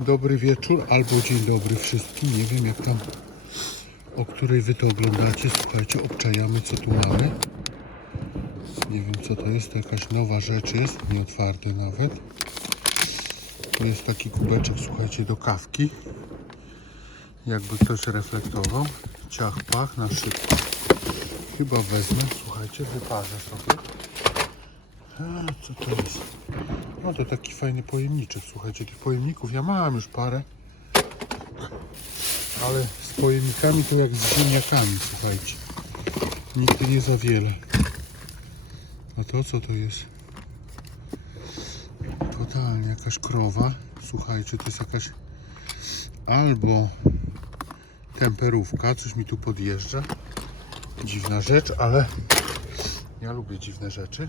Dobry wieczór albo dzień dobry wszystkim. Nie wiem jak tam, o której wy to oglądacie. Słuchajcie, obczajamy co tu mamy. Nie wiem co to jest, to jakaś nowa rzecz jest, nieotwarte nawet. Tu jest taki kubeczek, słuchajcie, do kawki. Jakby ktoś reflektował. Ciach, pach, na szybko. Chyba wezmę, słuchajcie, wyparzę sobie. A, co to jest? No to taki fajny pojemniczek, słuchajcie, tych pojemników ja mam już parę. Ale z pojemnikami to jak z ziemniakami, słuchajcie. Nigdy nie za wiele. A to co to jest? Totalnie jakaś krowa. Słuchajcie, to jest jakaś albo temperówka, coś mi tu podjeżdża. Dziwna rzecz, ale ja lubię dziwne rzeczy.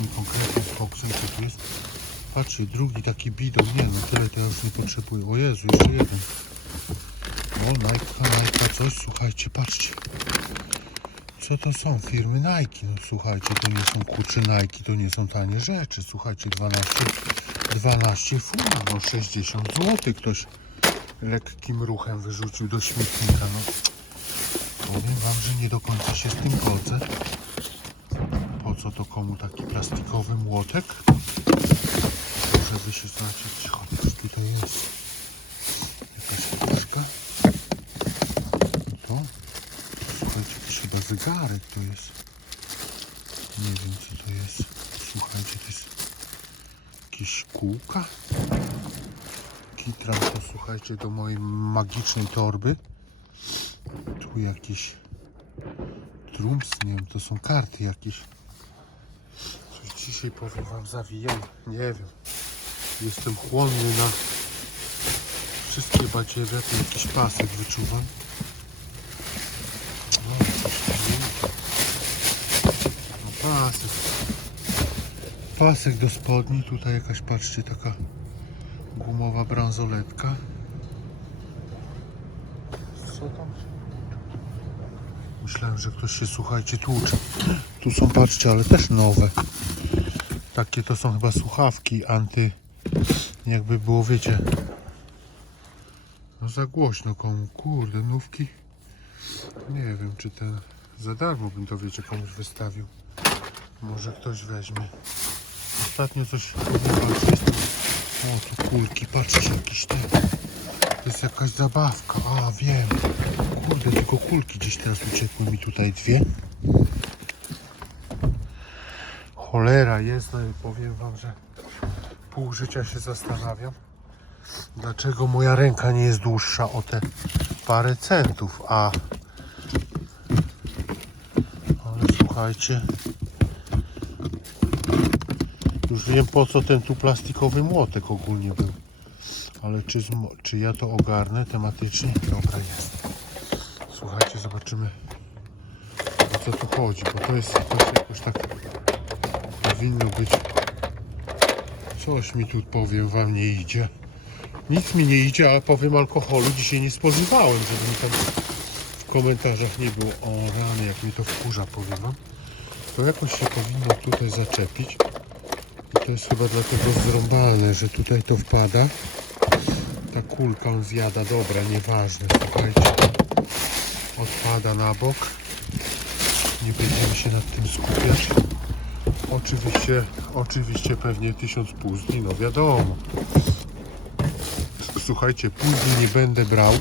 Zobaczymy konkretnie z boksem, co tu jest. Patrzcie, drugi taki bidon. Nie no, tyle to już nie potrzebuję. O Jezu, jeszcze jeden. O, Nike, Nike, coś. Słuchajcie, patrzcie. Co to są? Firmy Nike. No słuchajcie, to nie są kurcze Nike, to nie są tanie rzeczy. Słuchajcie, 12, 12 funtów, no 60 zł ktoś lekkim ruchem wyrzucił do śmietnika. No, powiem wam, że nie do końca się z tym godzę. Co to komu taki plastikowy młotek? Może wy się znacie, coś tutaj jest. Jakaś puszka. To? Słuchajcie, to chyba zegarek to jest. Nie wiem co to jest. Słuchajcie, to jest jakieś kółka. Kitram to słuchajcie do mojej magicznej torby. Tu jakiś trumps, nie wiem, to są karty jakieś. Dzisiaj powiem wam zawijam, nie wiem. Jestem chłonny na wszystkie badziewia, tu jakiś pasek wyczuwam. O, coś tu jest. No pasek. Pasek do spodni, tutaj jakaś, patrzcie, taka gumowa bransoletka. Co tam? Myślałem, że ktoś się, słuchajcie, tłucze. Tu są, patrzcie, ale też nowe. Takie to są chyba słuchawki anty... Jakby było, wiecie... No za głośno komu. Kurde, nówki. Nie wiem, czy ten... Za darmo bym to, wiecie, komuś wystawił. Może ktoś weźmie. Ostatnio coś... O, tu kulki, patrzcie, jakiś ten... To jest jakaś zabawka. A, wiem. Kurde, tylko kulki gdzieś teraz uciekły mi tutaj dwie. Cholera jest, no i powiem wam, że pół życia się zastanawiam, dlaczego moja ręka nie jest dłuższa o te parę centów, a ale słuchajcie już wiem po co ten tu plastikowy młotek ogólnie był ale czy, czy ja to ogarnę tematycznie? Dobra jest słuchajcie, zobaczymy o co tu chodzi, bo to jest jakoś tak powinno być. Coś mi tu powiem wam nie idzie. Nic mi nie idzie, ale powiem alkoholu dzisiaj nie spożywałem, żeby mi tam w komentarzach nie było o rany, jak mi to wkurza, powiem wam. To jakoś się powinno tutaj zaczepić. I to jest chyba dlatego zrąbane, że tutaj to wpada. Ta kulka on zjada, dobra, nieważne, słuchajcie. Odpada na bok. Nie będziemy się nad tym skupiać oczywiście, oczywiście pewnie tysiąc puzli, no wiadomo. Słuchajcie, puzli nie będę brał.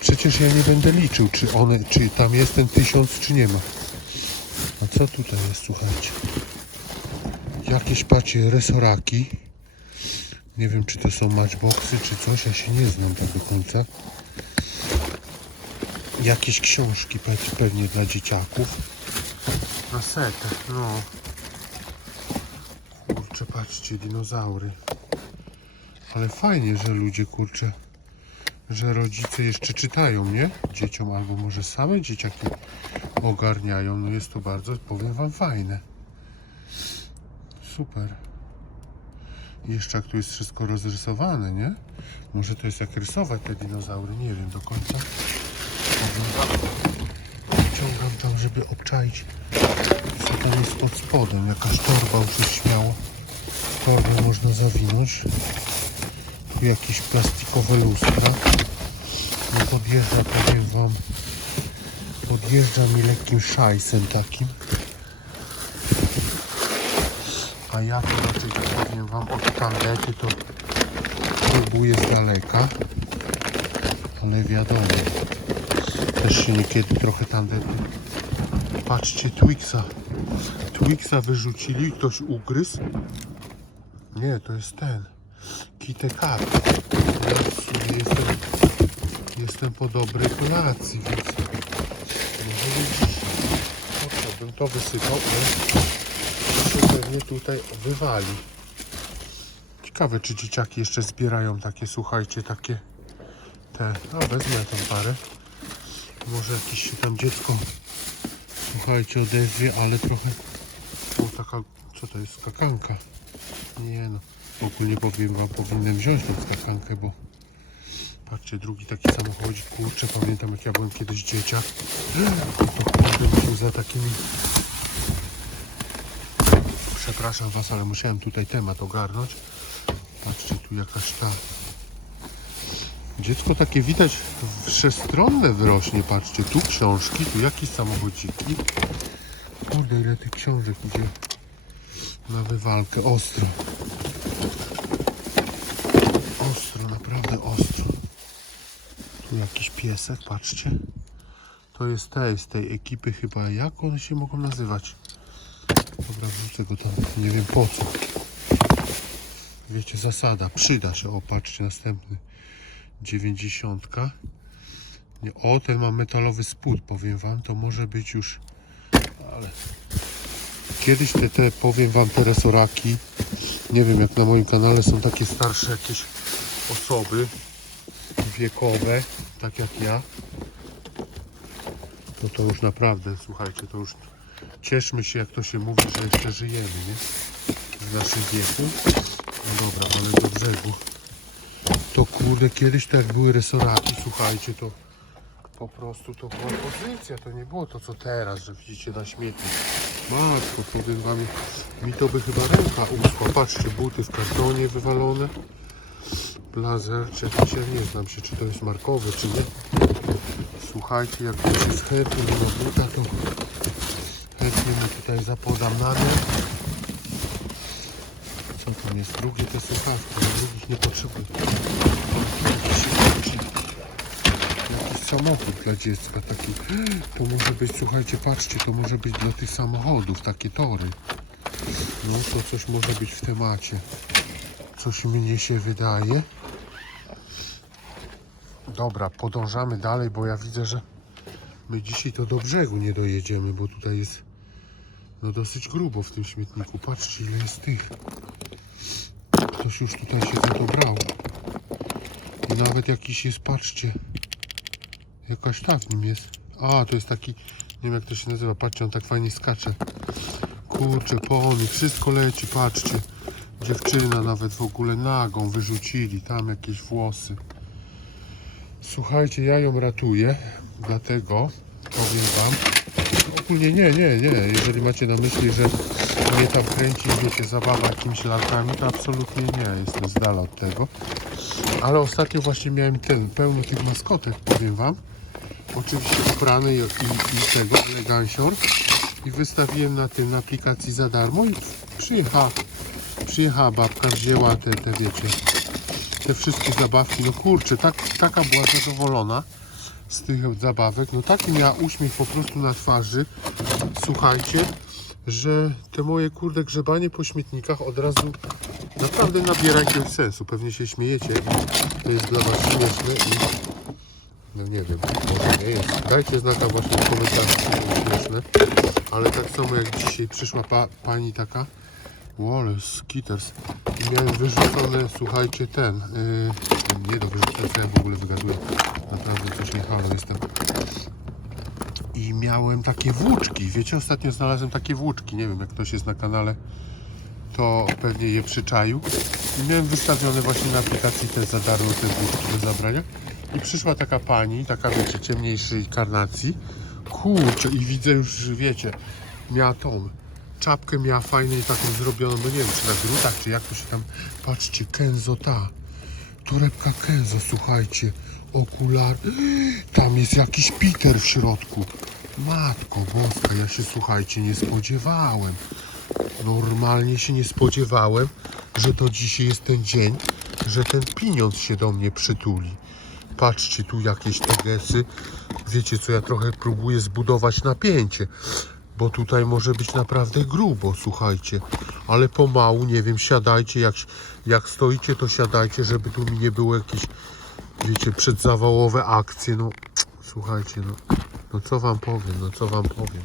Przecież ja nie będę liczył czy one, czy tam jest ten tysiąc czy nie ma. A co tutaj jest, słuchajcie? Jakieś pacie resoraki. Nie wiem czy to są matchboxy czy coś, ja się nie znam tak do końca. Jakieś książki pe- pewnie dla dzieciaków. Na setę, no. Patrzcie, dinozaury. Ale fajnie, że ludzie, kurczę, że rodzice jeszcze czytają, nie? Dzieciom, albo może same dzieciaki ogarniają. No jest to bardzo, powiem wam, fajne. Super. Jeszcze jak tu jest wszystko rozrysowane, nie? Może to jest jak rysować te dinozaury, nie wiem do końca. Ciągam tam, żeby obczaić, co tam jest pod spodem. Jakaś torba już jest śmiało. Torbę można zawinąć. Tu jakieś plastikowe lustra. No podjeżdża, powiem wam, podjeżdża mi lekkim szajsem takim. A ja to raczej powiem wam od tandety to próbuję z daleka. Ale wiadomo, też się niekiedy trochę tandety. Patrzcie, Twixa. Twixa wyrzucili, ktoś ugryzł. Nie, to jest ten. Kitekat. Ja jestem, jestem po dobrej kolacji, więc może po co bym to wysypał, ale się pewnie tutaj wywali. Ciekawe, czy dzieciaki jeszcze zbierają takie, słuchajcie, takie te, no wezmę tą parę. Może jakieś się tam dziecko, słuchajcie, odezwie, ale trochę, o taka, co to jest, skakanka. Nie no, ogólnie powiem wam, powinienem wziąć tą skakankę, bo patrzcie, drugi taki samochodzik, kurczę, pamiętam jak ja byłem kiedyś dzieciak, to musiał za takimi przepraszam was, ale musiałem tutaj temat ogarnąć. Patrzcie, tu jakaś ta dziecko takie widać wszechstronne wyrośnie, patrzcie, tu książki, tu jakieś samochodziki. Kurde, ile tych książek idzie na wywalkę, ostro. Ostro, naprawdę ostro. Tu jakiś piesek, patrzcie. To jest tej, z tej ekipy chyba, jak one się mogą nazywać? Dobra, wrzucę go tam, nie wiem po co. Wiecie, zasada, przyda się, o patrzcie, następny. 90 nie, o, ten ma metalowy spód, powiem wam, to może być już ale kiedyś te, te powiem wam, te resoraki nie wiem, jak na moim kanale są takie starsze jakieś osoby wiekowe, tak jak ja no to już naprawdę, słuchajcie, to już cieszmy się, jak to się mówi, że jeszcze żyjemy, nie? W naszym wieku. No dobra, ale do brzegu. To kurde, kiedyś tak były resoraki, słuchajcie, to po prostu to była pozycja, to nie było to co teraz, że widzicie na śmietnik. Matko, powiem wam, mi to by chyba ręka uschła. Patrzcie, buty w kartonie wywalone. Blazer, czy ja nie znam się, czy to jest markowy, czy nie. Słuchajcie, jak ktoś jest chętny na buta, to chętnie mu tutaj zapodam na dół. Co tam jest? Drugie te słuchawki, drugich nie potrzebuję. Jakiś samochód dla dziecka taki. To może być, słuchajcie, patrzcie, to może być dla tych samochodów, takie tory. No to coś może być w temacie. Coś mnie się wydaje. Dobra, podążamy dalej, bo ja widzę, że my dzisiaj to do brzegu nie dojedziemy, bo tutaj jest no dosyć grubo w tym śmietniku. Patrzcie ile jest tych. Ktoś już tutaj się za to brał. I nawet jakiś jest, patrzcie. Jakaś ta w nim jest. A, to jest taki, nie wiem jak to się nazywa, patrzcie, on tak fajnie skacze. Kurczę, pony, wszystko leci, patrzcie. Dziewczyna nawet w ogóle nagą wyrzucili, tam jakieś włosy. Słuchajcie, ja ją ratuję, dlatego powiem Wam. Ogólnie nie, nie, nie. Jeżeli macie na myśli, że mnie tam kręci, wiecie, zabawa jakimiś lalkami, to absolutnie nie. Jestem z dala od tego. Ale ostatnio właśnie miałem ten, pełno tych maskotek, powiem Wam. Oczywiście ubrany i, i, tego, elegancior. I wystawiłem na tym, na aplikacji za darmo i przyjechała, przyjechała babka, wzięła te, te wiecie, te wszystkie zabawki, no kurczę, tak, taka była zadowolona z tych zabawek, no taki miała uśmiech po prostu na twarzy, słuchajcie, że te moje kurde grzebanie po śmietnikach od razu naprawdę nabiera jakiegoś sensu, pewnie się śmiejecie to jest dla was śmieszne no nie wiem, może nie jest, dajcie znaka właśnie w komentarzach, śmieszne, ale tak samo jak dzisiaj przyszła pa, pani taka, Wole, skitters. I miałem wyrzucone, słuchajcie, ten. Yy, nie do wyrzucenia, ja w ogóle wygaduję. Naprawdę coś nie halo jestem. I miałem takie włóczki. Wiecie, ostatnio znalazłem takie włóczki. Nie wiem, jak ktoś jest na kanale, to pewnie je przyczaił. I miałem wystawione właśnie na aplikacji te za darmo, te włóczki do zabrania. I przyszła taka pani, taka wiecie, ciemniejszej karnacji. Kurczę, i widzę już, wiecie, miała tą czapkę miała fajnie taką zrobioną, no nie wiem, czy na grutach, czy jak to się tam... Patrzcie, Kenzo ta. Torebka Kenzo, słuchajcie. Okular. Tam jest jakiś Peter w środku. Matko boska, ja się, słuchajcie, nie spodziewałem. Normalnie się nie spodziewałem, że to dzisiaj jest ten dzień, że ten pieniądz się do mnie przytuli. Patrzcie, tu jakieś tegesy. Wiecie co, ja trochę próbuję zbudować napięcie, bo tutaj może być naprawdę grubo, słuchajcie. Ale pomału, nie wiem, siadajcie, jak, jak stoicie, to siadajcie, żeby tu mi nie było jakieś, wiecie, przedzawałowe akcje. No, słuchajcie, no, no co wam powiem, no co wam powiem.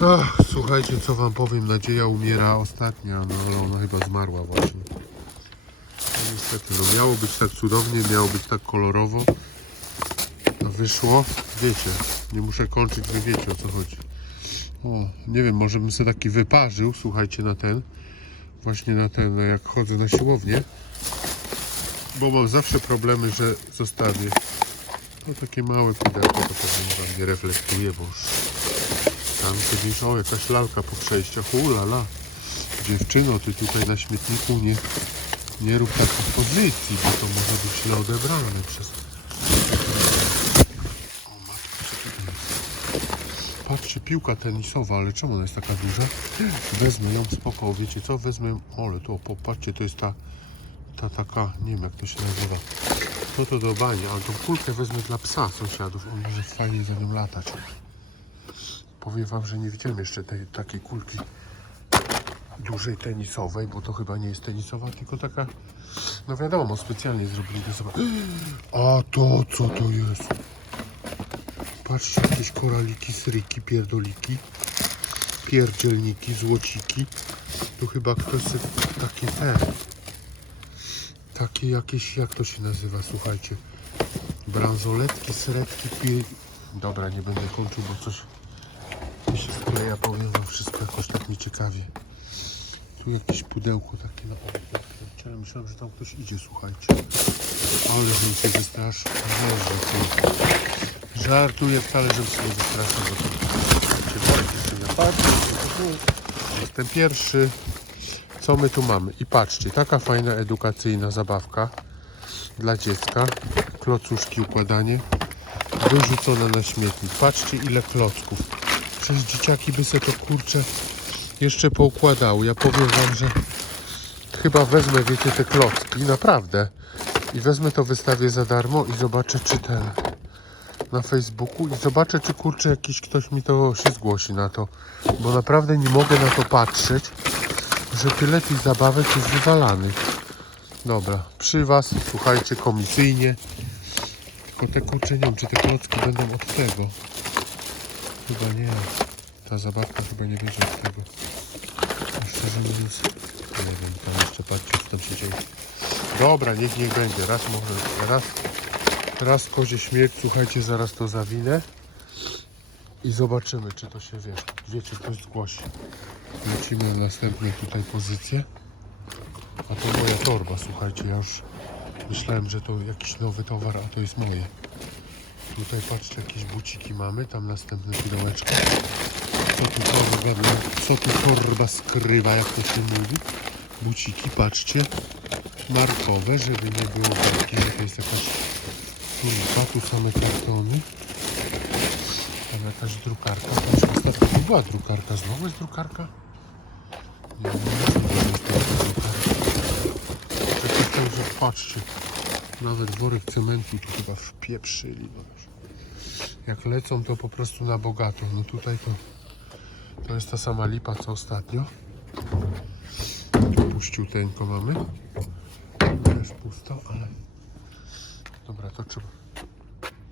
Ach, słuchajcie, co wam powiem, nadzieja umiera ostatnia, no ona chyba zmarła właśnie. No niestety, no miało być tak cudownie, miało być tak kolorowo, a wyszło, wiecie, nie muszę kończyć, wy wiecie o co chodzi. O, nie wiem, może bym sobie taki wyparzył, słuchajcie, na ten, właśnie na ten, jak chodzę na siłownię, bo mam zawsze problemy, że zostawię. No takie małe pudełko to pewnie wam nie reflektuje, bo już tam kiedyś, o jakaś lalka po przejściach, ulala. Dziewczyno, ty tutaj na śmietniku nie, nie rób takich pozycji, bo to może być źle odebrane przez... O matko, co jest? Patrzcie, piłka tenisowa, ale czemu ona jest taka duża? Wezmę ją spoko, wiecie co? Wezmę ale to popatrzcie, to jest ta, ta taka, nie wiem jak to się nazywa. No to do bani, ale tą kulkę wezmę dla psa sąsiadów, on może fajnie za nią latać. Powiem wam, że nie widziałem jeszcze tej takiej kulki dużej tenisowej, bo to chyba nie jest tenisowa, tylko taka, no wiadomo, specjalnie zrobili to sobie. A to co to jest? Patrzcie, jakieś koraliki, syryki, pierdoliki, pierdzielniki, złociki. Tu chyba ktoś takie te, takie jakieś, jak to się nazywa, słuchajcie, bransoletki, syretki, pie... Dobra, nie będę kończył, bo coś mi się skleja, powiem wam wszystko jakoś tak nieciekawie. Tu jakieś pudełko takie na Wczoraj myślałem, że tam ktoś idzie, słuchajcie. Ale żebym się wystraszył. Żartuję wcale, żebym się nie wystraszył, bo to patrzy. Jestem pierwszy. Co my tu mamy? I patrzcie, taka fajna edukacyjna zabawka dla dziecka. Klocuszki układanie. Wyrzucona na śmietnik. Patrzcie ile klocków. Przecież dzieciaki by se to kurcze jeszcze poukładały. Ja powiem wam, że chyba wezmę, wiecie, te klocki, naprawdę. I wezmę to, wystawię za darmo i zobaczę, czy ten na Facebooku i zobaczę, czy kurczę jakiś ktoś mi to się zgłosi na to. Bo naprawdę nie mogę na to patrzeć, że tyle tych zabawek jest wywalanych. Dobra, przy was, słuchajcie, komisyjnie. Tylko te kurcze, nie wiem, czy te klocki będą od tego. Chyba nie. Ta zabawka chyba nie będzie od tego. Szczerze mówiąc, nie wiem, tam jeszcze patrzcie, co tam się dzieje. Dobra, niech niech będzie. Raz może, raz, raz kozie śmierć, słuchajcie, zaraz to zawinę. I zobaczymy, czy to się, wiesz, wiecie, ktoś zgłosi. Lecimy na następne tutaj pozycje. A to moja torba, słuchajcie, ja już myślałem, że to jakiś nowy towar, a to jest moje. Tutaj patrzcie, jakieś buciki mamy, tam następne pudełeczko. Co tu torba, co tu torba skrywa, jak to się mówi? Buciki, patrzcie, markowe, żeby nie było wielkie, że to jest jakaś tulpa, tu same kartony. Tam jakaś drukarka, też ostatnio tu była drukarka, znowu jest drukarka? Nie, nie, nie, to patrzcie, nawet worek cementu tu chyba wpieprzyli, no już. Jak lecą to po prostu na bogato. No tutaj to, to jest ta sama lipa co ostatnio. Puściuteńko mamy. Też pusto, ale dobra, to trzeba.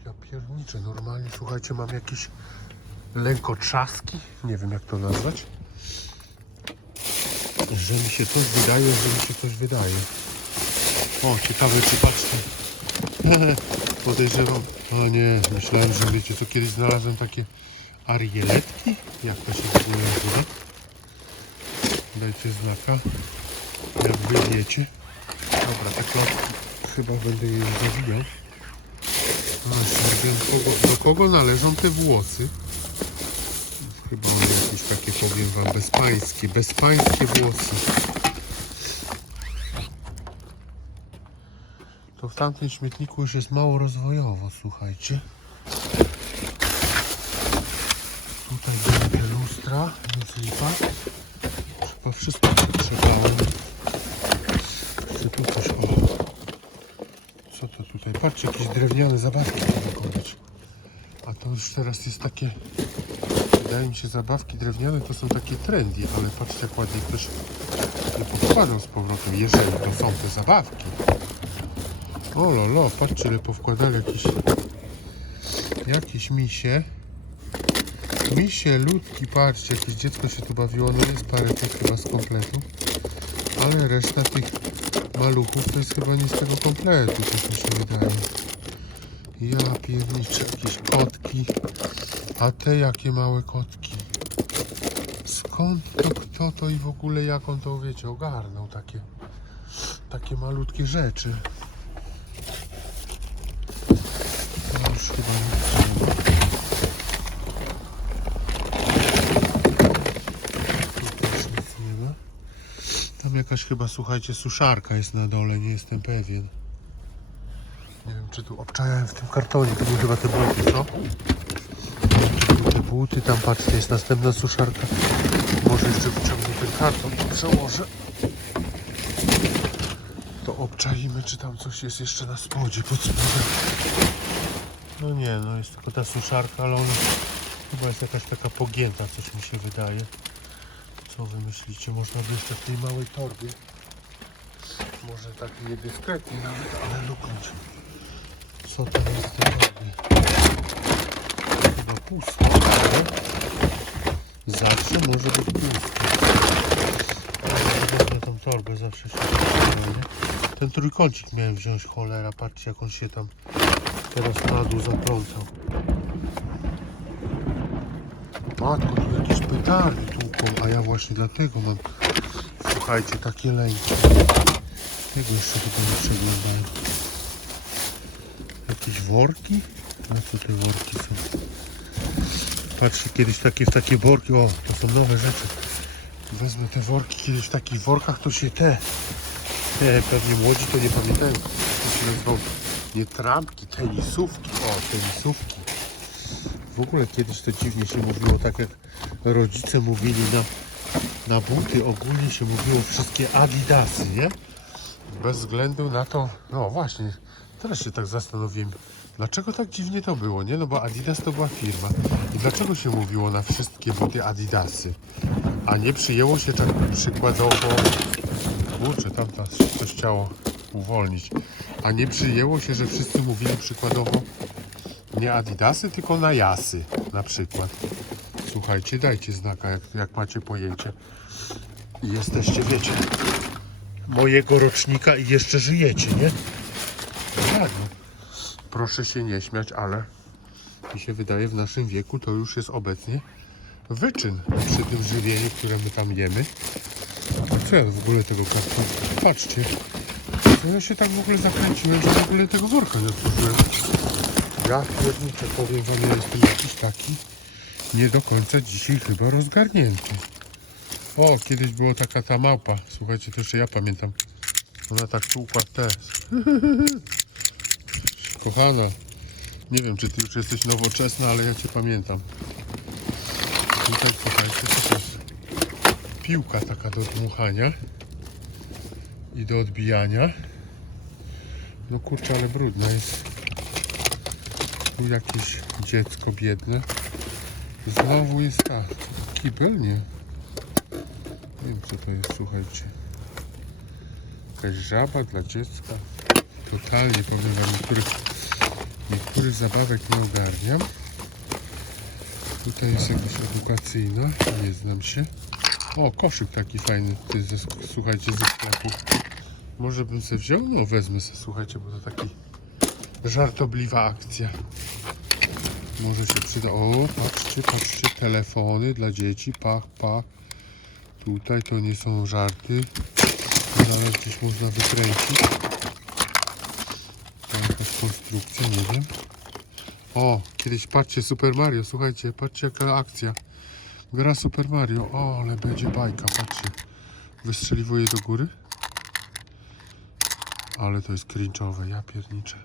Ja pierniczę, normalnie słuchajcie, mam jakieś lękotrzaski, nie wiem jak to nazwać. Że mi się coś wydaje, że mi się coś wydaje. O, ciekawe czy patrzcie. Podejrzewam. O nie, myślałem, że wiecie, to kiedyś znalazłem takie arieletki. Jak to się nazywa? Dajcie znaka. Jak wy wiecie. Dobra, te klocki chyba będę je. No, nie wiem, kogo, do kogo należą te włosy. Chyba one jakieś takie powiem wam, bezpańskie, bezpańskie włosy. W tamtym śmietniku już jest mało rozwojowo, słuchajcie. Tutaj były te lustra, więc lipa. Chyba wszystko przetrzebałem. Jeszcze tu coś, o. Co to tutaj? Patrzcie, jakieś drewniane zabawki mogą. A to już teraz jest takie, wydaje mi się, zabawki drewniane to są takie trendy, ale patrzcie jak ładnie ktoś je powkładał z powrotem, jeżeli to są te zabawki. O lolo, patrzcie ile powkładali jakieś, jakieś misie. Misie, ludki, patrzcie, jakieś dziecko się tu bawiło, no jest parę tych chyba z kompletu. Ale reszta tych maluchów to jest chyba nie z tego kompletu, tak mi się wydaje. Ja pierniczę, jakieś kotki. A te jakie małe kotki. Skąd to, kto to i w ogóle jak on to, wiecie, ogarnął takie, takie malutkie rzeczy. No już chyba nie. Tu też nic nie ma. Tam jakaś chyba, słuchajcie, suszarka jest na dole, nie jestem pewien. Nie wiem, czy tu obczajałem w tym kartonie, to były chyba te buty, co? Te buty, tam patrzcie, jest następna suszarka. Może jeszcze wyciągnę ten karton i przełożę. To obczajmy, czy tam coś jest jeszcze na spodzie, pod. No nie, no jest tylko ta suszarka, ale ona chyba jest jakaś taka pogięta, coś mi się wydaje. Co wy myślicie? Można by jeszcze w tej małej torbie, może tak niedyskretnie nawet, ale luknąć. Co to jest w tej torbie? Chyba pusto, nie? Zawsze może być pusto. Na tą torbę zawsze się? Ten trójkącik miałem wziąć, cholera, patrzcie jak on się tam teraz na dół zaplątał. Matko, tu jakieś petardy tłuką, a ja właśnie dlatego mam, słuchajcie, takie lęki. Tego jeszcze chyba nie przeglądałem. Jakieś worki? No co te worki są? Patrzcie, kiedyś takie w takie worki, o, to są nowe rzeczy. Wezmę te worki, kiedyś w takich workach to się te, nie, pewnie młodzi to nie pamiętają, to się nazywał nie trampki, tenisówki, o, tenisówki. W ogóle kiedyś to dziwnie się mówiło, tak jak rodzice mówili na, na buty, ogólnie się mówiło wszystkie adidasy, nie? Bez względu na to, no właśnie, teraz się tak zastanowiłem, dlaczego tak dziwnie to było, nie? No bo Adidas to była firma. I dlaczego się mówiło na wszystkie buty Adidasy? A nie przyjęło się tak przykładowo, kurczę, tam ta- coś chciało uwolnić. A nie przyjęło się, że wszyscy mówili przykładowo nie Adidasy, tylko na jasy na przykład. Słuchajcie, dajcie znaka, jak, jak macie pojęcie. I jesteście, wiecie, mojego rocznika i jeszcze żyjecie, nie? Tak, no. Proszę się nie śmiać, ale mi się wydaje, w naszym wieku to już jest obecnie wyczyn przy tym żywieniu, które my tam jemy. Co ja w ogóle tego kartonu? Patrzcie, to ja się tak w ogóle zakręciłem, że w ogóle tego worka nie otworzyłem. Ja pierniczę, powiem wam, ja jestem jakiś taki nie do końca dzisiaj chyba rozgarnięty. O, kiedyś była taka ta małpa, słuchajcie, to jeszcze ja pamiętam. Ona tak tłukła te. Kochana, nie wiem, czy ty już jesteś nowoczesna, ale ja cię pamiętam. Tutaj, słuchajcie, to jest? Piłka taka do dmuchania i do odbijania. No kurczę, ale brudna jest. Tu jakieś dziecko biedne. Znowu jest ta kibel, nie? Nie wiem co to jest, słuchajcie. Jakaś żaba dla dziecka. Totalnie powiem wam, niektórych, niektórych zabawek nie ogarniam. Tutaj jest jakaś edukacyjna, nie znam się. O, koszyk taki fajny, ty ze, słuchajcie, ze sklepu. Może bym se wziął? No wezmę se, słuchajcie, bo to taki żartobliwa akcja. Może się przyda. O, patrzcie, patrzcie, telefony dla dzieci, pach, pach. Tutaj to nie są żarty. Nawet gdzieś można wykręcić. To jakaś konstrukcja, nie wiem. O, kiedyś patrzcie, Super Mario, słuchajcie, patrzcie jaka akcja. Gra Super Mario. O, ale będzie bajka, patrzcie. Wystrzeliwuje do góry. Ale to jest cringe'owe, ja pierniczę.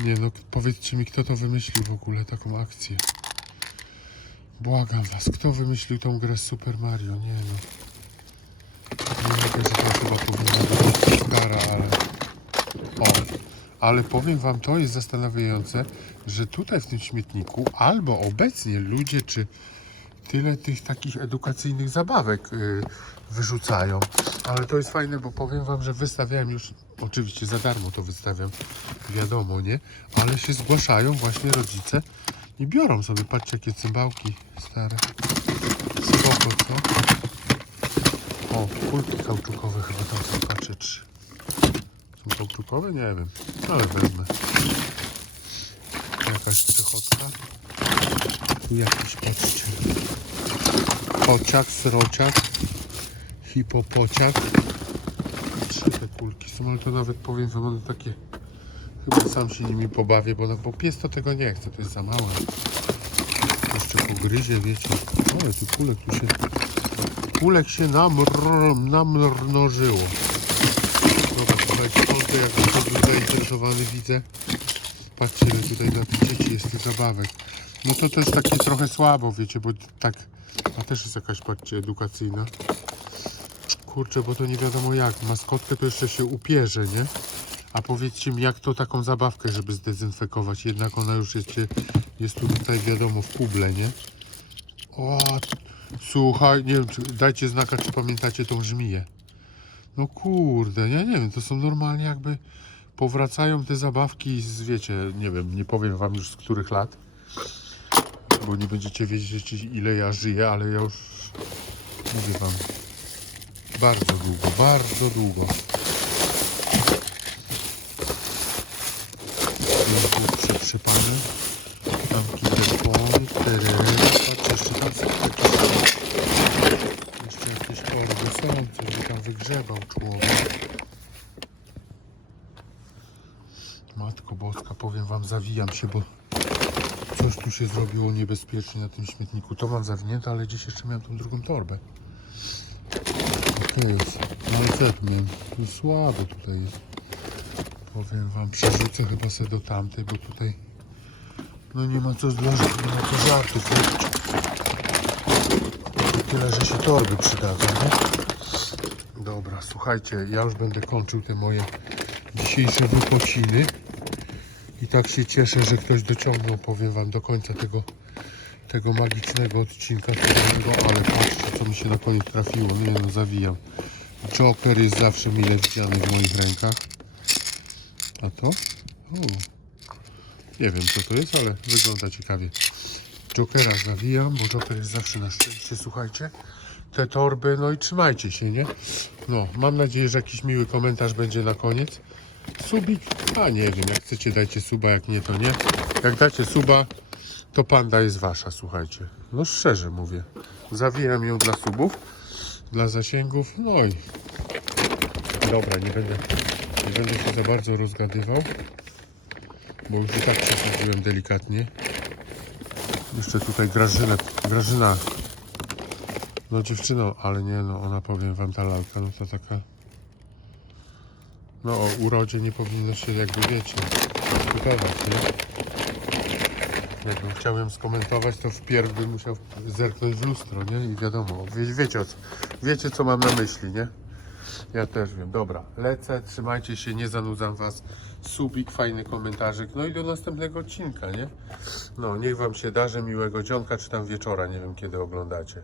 Nie no, powiedzcie mi, kto to wymyślił w ogóle, taką akcję. Błagam was, kto wymyślił tą grę Super Mario? Nie no. Nie mogę, że to chyba powinna być kara, ale... O, ale powiem wam, to jest zastanawiające, że tutaj w tym śmietniku albo obecnie ludzie, czy tyle tych takich edukacyjnych zabawek y, wyrzucają. Ale to jest fajne, bo powiem wam, że wystawiałem już, oczywiście za darmo to wystawiam, wiadomo, nie? Ale się zgłaszają właśnie rodzice i biorą sobie, patrzcie jakie cymbałki stare. Spoko, co? O, kulki kauczukowe chyba tam są, patrzę, trzy. Są kauczukowe? Nie wiem, ale wezmę. Jakaś przechodka. Jakiś, patrzcie. Kociak, srociak, hipopociak. Trzy te kulki są, ale to nawet powiem wam, one takie... Chyba sam się nimi pobawię, bo, bo pies to tego nie chce, to jest za małe. Jeszcze pogryzie, wiecie. Ale tu kulek tu się... Kulek się namr... namnożyło. Dobra, słuchajcie, Polkę jak ktoś zainteresowany widzę. Patrzcie, tutaj na te dzieci jest tych zabawek. No to też takie trochę słabo, wiecie, bo tak... A też jest jakaś, patrzcie, edukacyjna. Kurczę, bo to nie wiadomo jak. Maskotkę to jeszcze się upierze, nie? A powiedzcie mi, jak to taką zabawkę, żeby zdezynfekować? Jednak ona już jest, jest tu tutaj, wiadomo, w kuble, nie? O, słuchaj, nie wiem, czy, dajcie znaka, czy pamiętacie tą żmiję. No kurde, ja nie wiem, to są normalnie jakby powracają te zabawki z, wiecie, nie wiem, nie powiem wam już z których lat, bo nie będziecie wiedzieć ile ja żyję, ale ja już mówię wam bardzo długo, bardzo długo. Jest przetrzypane. Tam telefony, tereny, patrz, jeszcze tam jeszcze jakieś korby są, coś by tam wygrzebał człowiek. Matko Boska, powiem wam, zawijam się, bo coś tu się zrobiło niebezpiecznie na tym śmietniku. To mam zawinięte, ale gdzieś jeszcze miałem tą drugą torbę. To jest, ja tu słabe tutaj jest. Powiem wam, przerzucę chyba sobie do tamtej, bo tutaj no nie ma co dla nie ma co żartów. Tyle, że się torby przydadzą, nie? Dobra, słuchajcie, ja już będę kończył te moje dzisiejsze wypociny. I tak się cieszę, że ktoś dociągnął, powiem wam, do końca tego, tego magicznego odcinka ale patrzcie, co mi się na koniec trafiło. Nie no, zawijam. Joker jest zawsze mile widziany w moich rękach. A to? Nie wiem co to jest, ale wygląda ciekawie. Jokera zawijam, bo Joker jest zawsze na szczęście, słuchajcie. Te torby, no i trzymajcie się, nie? No, mam nadzieję, że jakiś miły komentarz będzie na koniec. Subik? A nie wiem, jak chcecie dajcie suba, jak nie to nie. Jak dacie suba, to panda jest wasza, słuchajcie. No szczerze mówię. Zawijam ją dla subów, dla zasięgów, no i dobra, nie będę, nie będę się za bardzo rozgadywał, bo już i tak przesadziłem delikatnie. Jeszcze tutaj Grażynę, Grażyna, no dziewczyno, ale nie no, ona powiem wam ta lalka, no to taka no o urodzie nie powinno się jakby wiecie dyskutować, nie? Jakbym chciał ją skomentować, to wpierw bym musiał zerknąć w lustro, nie? I wiadomo, wie, wiecie, wiecie co mam na myśli, nie? Ja też wiem. Dobra, lecę, trzymajcie się, nie zanudzam was. Subik, fajny komentarzyk. No i do następnego odcinka, nie? No, niech wam się darzy miłego dzionka, czy tam wieczora, nie wiem kiedy oglądacie.